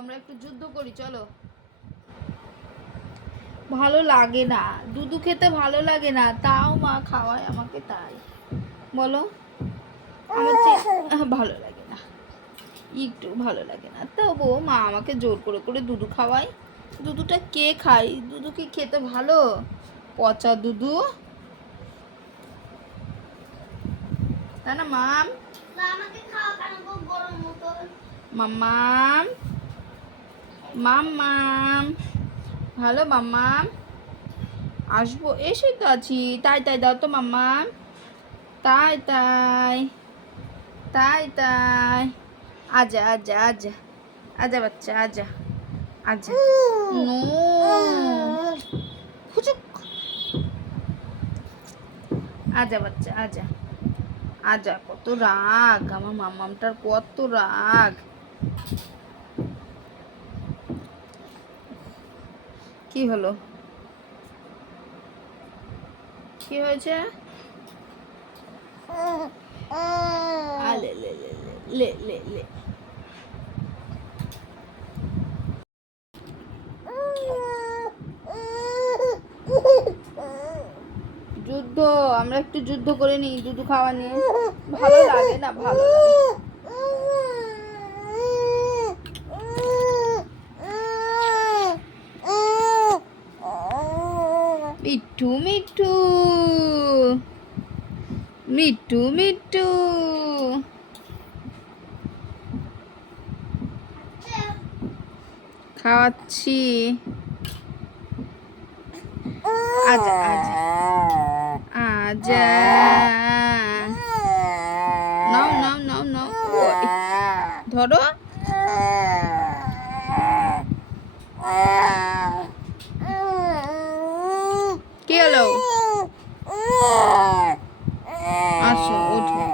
আমরা একটু যুদ্ধ করি, চলো। ভালো লাগে না, দুধু খেতে ভালো লাগে না, তাও মা খাওয়ায় আমাকে, তাই বলো। আমার ভালো লাগে না, একটু ভালো লাগে না, তবু মা আমাকে জোর করে করে দুধু খাওয়ায়। দুধুটা কে খায়? দুধু কি খেতে ভালো? পচা দুধু, তাই না মাম? মাম্মাম মাম্মাম, ভালো মাম্মাম, আসবো, এসেই তো আছি, তাই তাই দাও তো মাম্মাম, তাই তাই তাই তাই, আজা আজা আজা আজা বাচ্চা, আজা আজা, নো হুচুক, আজা বাচ্চা, আজা আজা। কত রাগ আমার মাম্মামটার, কত রাগ। কি হলো? কি হয়েছে? আলে লে লে লে লে লে, যুদ্ধ, আমরা একটু যুদ্ধ করে নিই দুধু খাওয়া নিয়ে। ভালো লাগে না, ভালো লাগে। মিঠু মিঠু মিঠু মিঠু, খাওয়াচ্ছি, আজা আজা আজা, নাও নাও নাও নাও, ধরো। কি হলো? আসো, ওঠো।